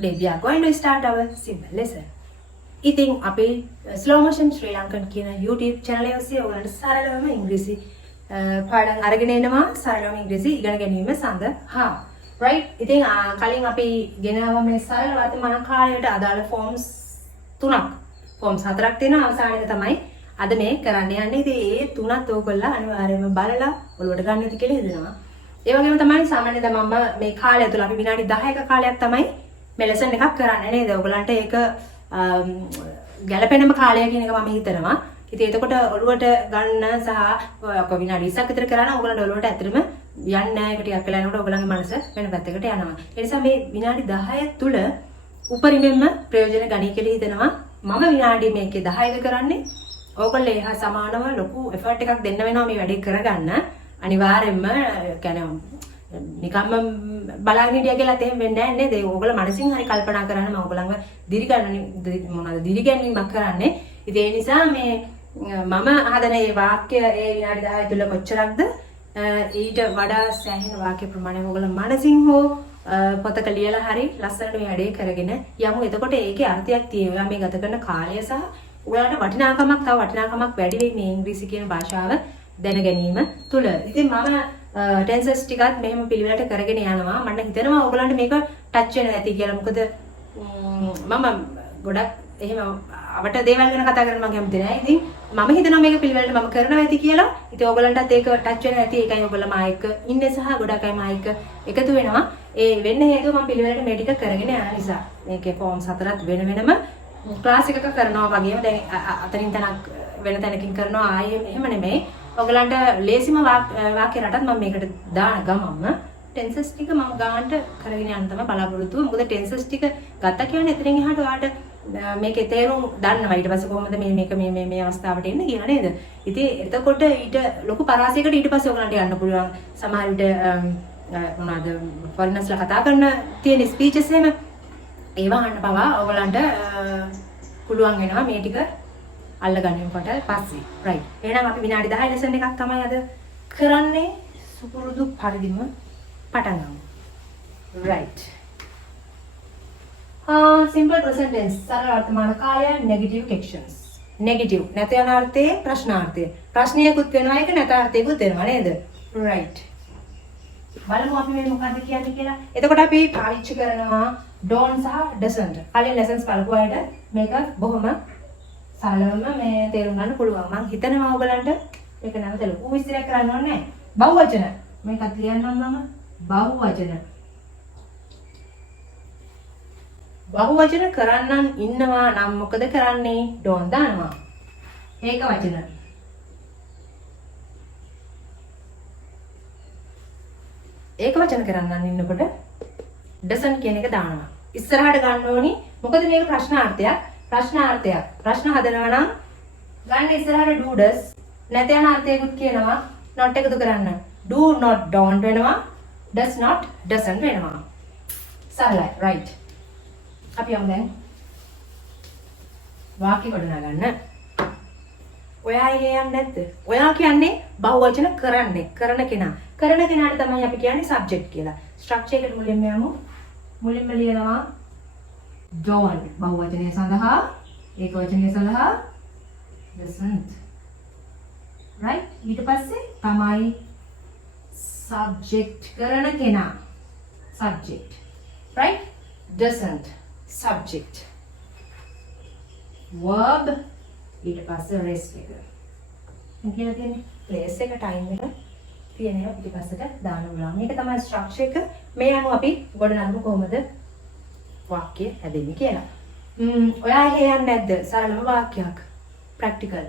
Today we are going to start our simple lesson. ඉතින් අපි Slow Motion Sri Lankan කියන YouTube channel එක ඔස්සේ ඔයගලන්ට සරලවම ඉංග්‍රීසි පාඩම් අරගෙන එනවා සරලවම ඉංග්‍රීසි ඉගෙන ගැනීම සඳහා. Right? ඉතින් කලින් අපි ගෙනාවා මේ සරල වර්තමාන කාලයට අදාළ forms 3ක්. forms 4ක් තියෙනවා අවසානයේ තමයි අද මේ කරන්න යන්නේ. ඉතින් ඒ තුනත් ඕගොල්ලෝ අනිවාර්යයෙන්ම බලලා ඔලුවට ගන්න ඇති කියලා හිතනවා. ඒ වගේම තමයි සාමාන්‍යයෙන් මම මේ කාලය තුළ අපි විනාඩි 10ක කාලයක් තමයි මේ ලෙසන් එකක් කරන්නේ නේද? ඔයගලන්ට ඒක ගැළපෙනම කාලය කියන එක මම හිතනවා. ඉතින් එතකොට ඔළුවට ගන්න සහ ඔක විනාඩි 20ක් විතර කරා නම් ඔයගලන්ට ඔළුවට ඇත්තටම යන්නේ නැහැ. ඒක ටිකක් වෙලා යනකොට ඔයගලන්ගේ මනස වෙන පැත්තකට යනවා. ඒ නිසා මේ විනාඩි 10 තුළ උපරිමයෙන්ම ප්‍රයෝජන ගනී කියලා හිතනවා. මම විනාඩි මේකේ 10ක කරන්නේ. ඔයගොල්ලෝ එහා සමානව ලොකු එෆර්ට් එකක් දෙන්න වෙනවා මේ වැඩේ කරගන්න. අනිවාර්යයෙන්ම කියන්නේ නිකම්ම බලාගෙන හිටියා කියලා තේම වෙන්නේ නැහැ නේද? ඕගොල්ලෝ මනසින් හරි කල්පනා කරන්න මම ඕගොල්ලන්ව දිරිගැන්වීමක් කරන්නේ. ඉතින් ඒ නිසා මේ මම හදන මේ වාක්‍ය ඒ විනාඩි 10 තුල කොච්චරක්ද ඊට වඩා සෑහෙන වාක්‍ය ප්‍රමාණයක් ඕගොල්ලෝ මනසින් හෝ පොතක ලියලා හරි ලස්සනට මේ වැඩේ කරගෙන යමු. එතකොට ඒකේ අර්ථයක් තියෙනවා. මේ ගත කරන කාලය සහ ඔයාලට වටිනාකමක් තව වටිනාකමක් වැඩි වෙයි මේ ඉංග්‍රීසි කියන භාෂාව දැන ගැනීම තුල. ඉතින් මම ටෙන්සස් ටිකත් මෙහෙම පිළිවෙලට කරගෙන යනවා. මම හිතනවා ඔයගලන්ට මේක ටච් වෙන්නේ නැති කියලා. මොකද මම ගොඩක් එහෙම අවට දේවල් ගැන කතා කරන්න මම කැමති නැහැ. ඉතින් මම හිතනවා මේක පිළිවෙලට මම කරනවා ඇති කියලා. ඉතින් ඔයගලන්ටත් ඒක ටච් වෙන්නේ නැති. ඒකයි ඔයගොල්ලෝ මා එක්ක ඉන්නේ සහ ගොඩක් අය මා එක්ක එකතු වෙනවා. ඒ වෙන්න හේතුව මම පිළිවෙලට මේ ටික කරගෙන යන නිසා. මේකේ ෆෝම්ස් 4ක් වෙන වෙනම ක්ලාස් එකක කරනවා වගේම දැන් අතරින් තැනක් වෙන තැනකින් කරනවා ආයේ එහෙම නෙමෙයි. ඔයගලන්ට ලේසිම වාක්‍ය රටත් මම මේකට දාන ගමම්ම ටෙන්සස් ටික මම ගන්නට කරගෙන යන්න තමයි බලාපොරොත්තු වෙන්නේ. මොකද ටෙන්සස් ටික ගත්තා කියන්නේ එතනින් එහාට ඔයාලට මේකේ තේරුම් ගන්නවා. ඊට පස්සේ කොහොමද මේක මේ අවස්ථාවට එන්නේ කියලා නේද? ඉතින් එතකොට ඊට ලොකු පරාසයකට ඊට පස්සේ ඔයගලන්ට යන්න පුළුවන්. සමහර විට මොනවාද ෆොරිනර්ස්ලා කතා කරන තියෙන ස්පීචස් එහෙම ඒවා අහන්න පවා ඔයගලන්ට පුළුවන් වෙනවා මේ ටික අල්ලගන්න කොට පස්සේ. right. එහෙනම් අපි විනාඩි 10 ලෙසන් එකක් තමයි අද කරන්නේ. සුපුරුදු පරිදිම පටන් ගමු. right. simple present tense සරල වර්තමාන කාලය negative captions. negative නැත යන අර්ථයේ ප්‍රශ්නාර්ථය. ප්‍රශ්නයකුත් වෙනවා ඒක නැත අර්ථයකුත් වෙනවා නේද? right. බලමු අපි මේ මොකද්ද කියන්නේ කියලා. එතකොට අපි පාවිච්චි කරනවා don't සහ doesn't. කලින් lessons බලපු අයට මේක බොහොම සරලවම මේ තේරුම් ගන්න පුළුවන්. මම හිතනවා ඔයගලන්ට ඒක නැවත ලොකු විස්තරයක් කරන්න ඕනේ නැහැ. බහුවචන මේකත් ලියන්නම් මම බහුවචන. බහුවචන කරන්නන් ඉන්නවා නම් මොකද කරන්නේ? don't දානවා. ඒක වචන. ඒක වචන කරන්නන් ඉන්නකොට doesn't කියන එක දානවා. ඉස්සරහට ගන්න ඕනි. මොකද මේක ප්‍රශ්නාර්ථයක්. ප්‍රශ්න හදනවා නම් ගන්න ඉස්සරහට do does නැත යන අර්ථයකුත් කියනවා not එකතු කරන්න. do not don't වෙනවා. does not doesn't වෙනවා. සරලයි. right. අපි යමු දැන් වාක්‍ය ගොඩනගා ගන්න. ඔයා යන්නේ නැද්ද? ඔයා කියන්නේ බහුවචන කරන්නේ කරන කෙනා. කරන කෙනාට තමයි අපි කියන්නේ subject කියලා. structure එකට මුලින්ම යමු. මුලින්ම ලියනවා don't බහුවචනය සඳහා ඒක වචනය සඳහා doesn't. right. ඊට පස්සේ තමයි subject කරන කෙනා subject. right. doesn't subject. verb ඊට පස්සේ rest එක. දැන් කියලා තියෙන්නේ place එක time එක තියෙනවා පිටිපස්සට දාන්න බලන්න. මේක තමයි structure එක. මේ අනුව අපි ගොඩනගමු කොහොමද වාක්‍ය හැදෙන්නේ කියලා. ඔයා එහෙ යන්නේ නැද්ද? සරලම වාක්‍යයක්. ප්‍රැක්ටිකල්.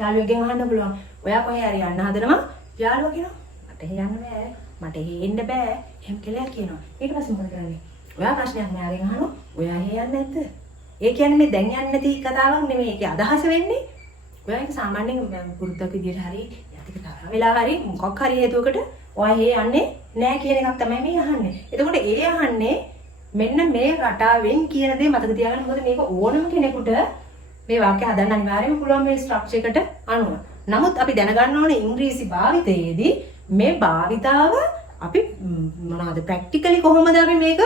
යාළුවෙක්ගෙන් අහන්න පුළුවන්. ඔයා කොහේ හරි යන්න හදනවා? යාළුවා කියනවා මට එහෙ යන්න බෑ. මට එහෙ එන්න බෑ. එහෙම කියලා කියනවා. ඊට පස්සේ මොකද කරන්නේ? ඔයා ප්‍රශ්නයක් මෙයාගෙන් අහනවා. ඔයා එහෙ යන්නේ නැද්ද? ඒ කියන්නේ මේ දැන් යන්නේ නැති කතාවක් නෙමෙයි. ඒකේ අදහස වෙන්නේ ඔයා ඒක සාමාන්‍යයෙන් පුරුද්දක් විදියට හරි යතික තරහ වෙලා හරි මොකක් හරි හේතුවකට ඔයා එහෙ යන්නේ නෑ කියන එකක් තමයි මේ අහන්නේ. එතකොට ඒ අහන්නේ මෙන්න මේ රටාවෙන් කියන දේ මතක තියාගන්න. මොකද මේක ඕනම කෙනෙකුට මේ වාක්‍ය හදන්න අනිවාර්යයෙන්ම පුළුවන් මේ ස්ට්‍රක්චර් එකට අනුව. නමුත් අපි දැනගන්න ඕනේ ඉංග්‍රීසි භාවිතයේදී මේ භාවිතාව අපි මොනවාද ප්‍රැක්ටිකලි කොහොමද අපි මේක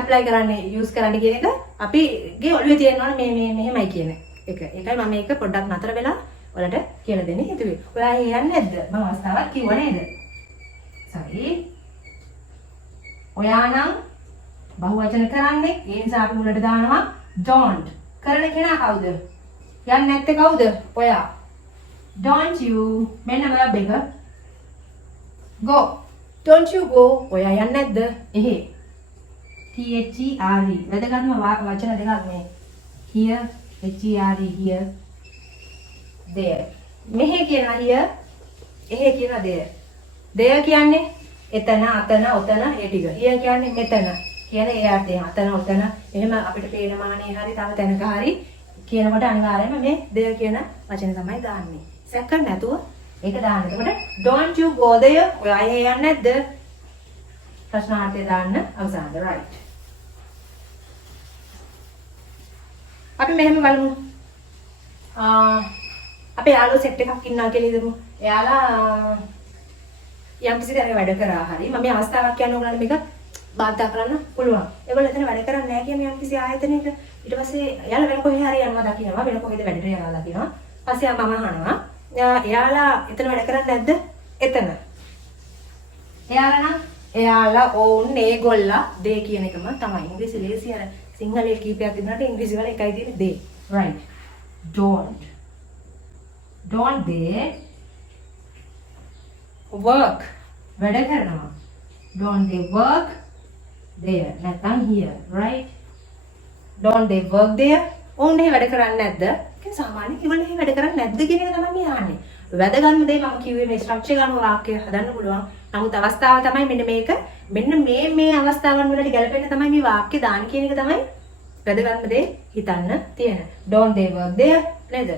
apply කරන්නේ use කරන්න කියන එක අපිගේ ඔළුවේ තියෙනවනේ මේ මෙහෙමයි කියන එක. ඒකයි මම මේක පොඩ්ඩක් නතර වෙලා ඔයාලට කියලා දෙන්න හිතුවේ. ඔයා යන්නේ නැද්ද? මම අවස්ථාවක් කිව්ව නේද? sorry. ඔයා නම් බහුවචන කරන්නේ ඒ නිසා අපි මුලට දානවා don't. කරන කෙනා කවුද? යන්නේ නැත්තේ කවුද? ඔයා. Don't you මෙන්න verb එක go. Don't you go. ඔයා යන්නේ නැද්ද? එහෙ. T-H-E-R-E. වැදගත්ම වචන දෙකක් මේ. Here, H-E-R-E, here. There. මෙහෙ කියනවා here. එහෙ කියනවා there. There කියන්නේ එතන, අතන, ඔතන ඒ ටික. here කියන්නේ මෙතන. කියන්නේ ඒ අර්ථයෙන් අතන, ඔතන. එහෙම අපිට පේන මානේ හරි තව තැනක හරි කියනකොට අනිවාර්යයෙන්ම මේ there කියන වචනේ තමයි දාන්නේ. සැක නැතුව ඒක දාන්න. එතකොට don't you go there. ඔයා එහෙ යන්නේ නැද්ද? ප්‍රශ්නාර්ථය දාන්න අවසානයේ right. අපි මෙහෙම බලමු. අපේ යාළුවෝ සෙට් එකක් ඉන්නවා කියලා හිතමු. එයාලා යම් කිසි තැනක වැඩ කරා හරි මම මේ අවස්ථාවක් කියන්න ඕගොල්ලන්ට මේක බාධා කරන්න පුළුවන්. ඒගොල්ලෝ එතන වැඩ කරන්නේ නැහැ කියන යම් කිසි ආයතනයක ඊට පස්සේ එයාලා වෙන කොහේ හරි යනවා දකින්නවා වෙන කොහෙද වැඩට යනවා දකින්නවා. පස්සේ මම අහනවා එයාලා එතන වැඩ කරන්නේ නැද්ද? එතන. එයාලා ඕන් ඒගොල්ලා they කියන එකම තමයි. ඉංග්‍රීසි ලේසි අර සිංහලයේ කීපයක් තිබුණාට ඉංග්‍රීසි වල එකයි තියෙන්නේ they. right. don't they work වැඩ කරනවා. don't they work there නැත්නම් here. right. don't they work there ඕන්නේ වැඩ කරන්නේ නැද්ද? ඒක සාමාන්‍යයෙන් ඒගොල්ලෝ එහෙම වැඩ කරන්නේ නැද්ද කියන එක තමයි අහන්නේ. වැදගත්ම දේ මම කිව්වේ මේ ස්ට්‍රක්චර් ගන්න වාක්‍ය හදන්න පුළුවන්. නමුත් අවස්ථාව තමයි මෙන්න මේක. මෙන්න මේ අවස්ථාවන් වලට ගැලපෙන්න තමයි මේ වාක්‍ය දාන්න කියන එක තමයි වැදගත්ම දේ හිතන්න තියෙන. don't they work there නේද?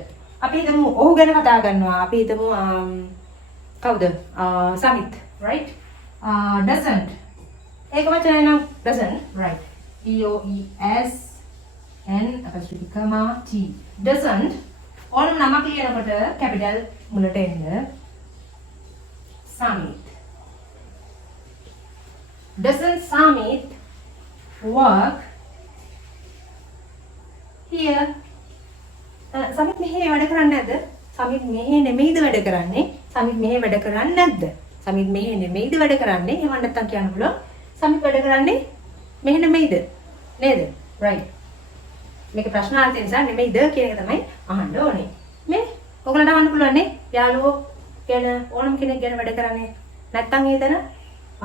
අපි හිතමු ඔහු ගැන කතා කරනවා. අපි හිතමු කවුද? සමිත්. right. doesn't ඒක වචනය නම් doesn't. right. D-O-E-S-N T doesn't ඕනම නමක් ලියනකොට කැපිටල් මුලට එන්න Samith. doesn't Samit work here? Samith මෙහෙ වැඩ කරන්නේ නැද්ද? සමිත් මෙහෙ නෙමෙයිද වැඩ කරන්නේ? සමිත් මෙහෙ වැඩ කරන්නේ නැද්ද? සමිත් මෙහෙ නෙමෙයිද වැඩ කරන්නේ? එහෙම නැත්තම් කියන්න පුළුවන්. සමිත් වැඩ කරන්නේ මෙහෙ නෙමෙයිද? නේද? right. මේක ප්‍රශ්නාර්ථය නිසා නෙමෙයිද කියන එක තමයි අහන්න ඕනේ. මේ ඔයගොල්ලන්ට අහන්න පුළුවන් නේ. යාළුවෝ ගැන ඕනම කෙනෙක් ගැන වැඩ කරන්නේ නැත්තම් ඒතන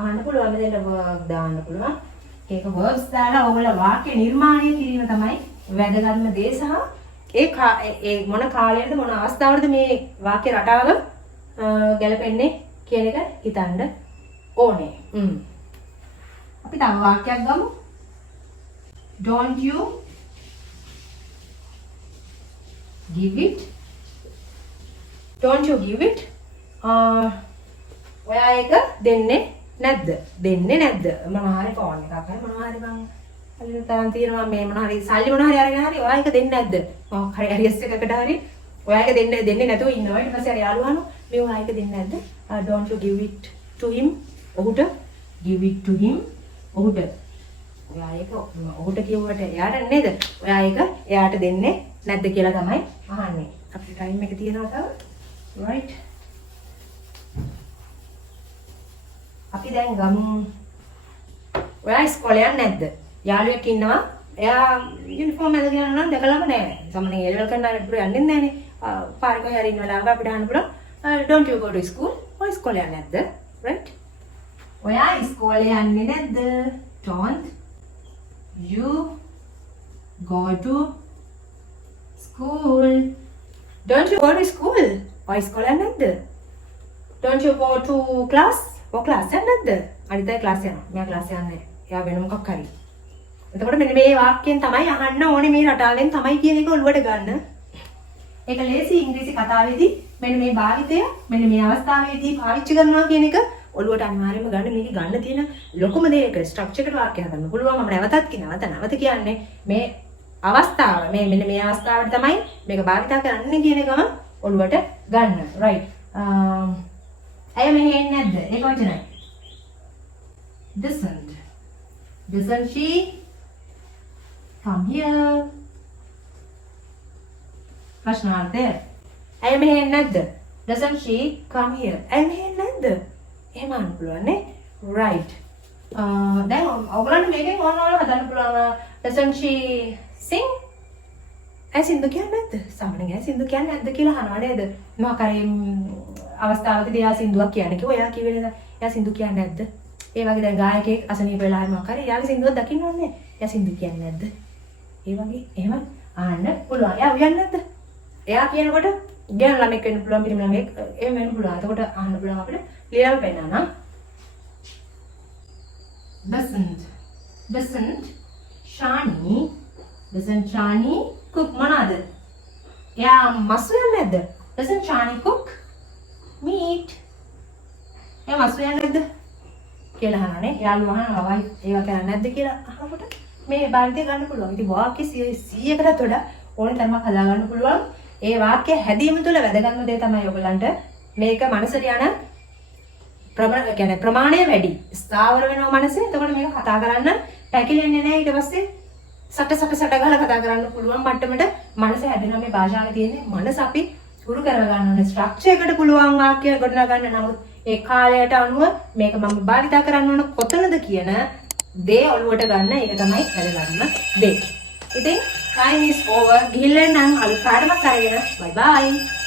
අහන්න පුළුවන්. මෙතන verb දාන්න පුළුවන්. ඒක verbs දාලා ඔයගොල්ලෝ වාක්‍ය නිර්මාණය කිරීම තමයි වැදගත්ම දේ සහ ඒ මොන කාලයකද මොන අවස්ථාවකද මේ වාක්‍ය රටාව ගැලපෙන්නේ කියන එක හිතන්න ඕනේ. අපි තව වාක්‍යයක් ගමු. don't you give it? don't you give it? ඔයා ඒක දෙන්නේ නැද්ද? දෙන්නේ නැද්ද? මොනවා හරි ෆෝන් එකක් හරි මොනවා හරි මං අලින් තරම් තියෙනවා මේ මොනවා හරි සල්ලි මොනවා හරි අරගෙන හරි ඔයා ඒක දෙන්නේ නැද්ද? මොකක් හරි ඇරියස් එකකට හරි ඔයා ඒක දෙන්නේ නැතුව ඉන්නවා. ඊට පස්සේ අර යාළුවානෝ මේ ඔයා ඒක දෙන්නේ නැද්ද? don't you give it to him? ඔහුට give it to him. ඔහුට ඔයා ඒක ඔහුට කියුවට එයාට නේද? ඔයා ඒක එයාට දෙන්නේ නැද්ද කියලා තමයි අහන්නේ. අපේ ටයිම් එක තියෙනවා තව. right. අපි දැන් ගමු. ඔයා ඉස්කෝලේ යන්නේ නැද්ද? යාළුවෙක් ඉන්නවා. එයා යුනිෆෝම් ඇඳගෙන යනවා නම් දැකලාම නැහැ. සමහරවිට එලෙවල් කරන අය පුරේ යන්නේ නැහැ නේ. පාරේ කොහේ හරි ඉන්න වෙලාවක අපිට අහන්න පුළුවන්. don't you go to school? ඔය ඉස්කෝලේ යන්නේ නැද්ද? right. ඔයා ඉස්කෝලේ යන්නේ නැද්ද? don't you go to school? don't you go to school? ඔය ඉස්කෝලේ යන්නේ නැද්ද? don't you go to class? ඔය ක්ලාස් යන්නේ නැද්ද? අනිත් අය ක්ලාස් යනවා. මෙයා ක්ලාස් යන්නේ නැහැ. එයා වෙන මොකක් හරි. එතකොට මෙන්න මේ වාක්‍යයෙන් තමයි අහන්න ඕනේ මේ රටාවෙන් තමයි කියන එක ඔළුවට ගන්න. ඒක ලේසි ඉංග්‍රීසි කතාවේදී මෙන්න මේ භාවිතය මෙන්න මේ අවස්ථාවේදී පාවිච්චි කරනවා කියන එක ඔළුවට අනිවාර්යයෙන්ම ගන්න. මේක ගන්න තියෙන ලොකුම දේ ඒක ස්ට්‍රක්චර්ඩ් වාක්‍ය හදන්න පුළුවන්. මම නැවත කියන්නේ මේ අවස්ථාව මෙන්න මේ අවස්ථාවට තමයි මේක භාවිත කරන්නේ කියන එකම ඔළුවට ගන්න. right. ඇය මෙහෙ එන්නේ නැද්ද? ඒක වචනයි. doesn't Doesn't she come here? ප්‍රශ්නාර්ථය. ඇයි මෙහෙ එන්නේ නැද්ද? Doesn't she come here? ඇයි මෙහෙ එන්නේ නැද්ද? එහෙම අහන්න පුළුවන් නේ. Right. දැන් ඔයගොල්ලන්ට මේකෙන් ඕනවල හදන්න පුළුවන්. Doesn't she sing? ඇයි සින්දු කියන්නේ නැද්ද? සාමාන්‍යයෙන් ඇයි සින්දු කියන්නේ නැද්ද කියලා අහනවා නේද? මොකක් හරි අවස්ථාවකදී එයා සින්දුවක් කියන්නේ කිව්වා. එයා කිව්වේ නේද? එයා සින්දු කියන්නේ නැද්ද? ඒ වගේ දැන් ගායකයෙක් අසනීප වෙලා මොකක් හරි එයාගේ සින්දුවක් දකින්න ඕනේ. එයා සින්දු කියන්නේ නැද්ද? ඒ වගේ එහෙම අහන්න පුළුවන්. එයා උයන්නේ නැද්ද? එයා කියනකොට ගෑනු ළමෙක් වෙන්න පුළුවන් පිරිමි ළමෙක් එහෙම වෙන්න පුළුවන්. එතකොට අහන්න පුළුවන් අපිට ලියලා පෙන්නනවා. Doesn't Shani cook මොනවාද? එයා මස් උයන්නේ නැද්ද? Doesn't Shani cook meat? එයා මස් උයන්නේ නැද්ද? කියලා අහනනේ. යාළුවා අහනවා වයි ඒවා කරන්නේ නැද්ද කියලා අහනකොට මේ භාවිතය ගන්න පුළුවන්. ඉතින් වාක්‍ය 100කටත් වඩා ඕනේ තරමක් හදා ගන්න පුළුවන්. ඒ වාක්‍ය හැදීම තුළ වැදගත්ම දේ තමයි ඔයගලන්ට මේක මනසට යන ප්‍රමාණය වැඩි. ස්ථාවර වෙනවා මනසේ. එතකොට මේක කතා කරන්න පැකිලෙන්නේ නැහැ. ඊට පස්සේ සට ගහලා කතා කරන්න පුළුවන් මට්ටමට මනස හැදෙනවා. මේ භාෂාවේ තියෙන්නේ මනස අපි හුරු කරගන්න ඕනේ. ස්ට්‍රක්චර් එකට පුළුවන් වාක්‍ය ගොඩනගා ගන්න. නමුත් ඒ කාලයට අනුව මේක මම භාවිතා කරන්න ඕන කොතනද කියන දේ ඔළුවට ගන්න. ඒක තමයි වැදගත්ම දේ. ඉතින් time is over. ගිහිල්ලා නම් අලුත් පාඩමක් අරගෙන bye bye.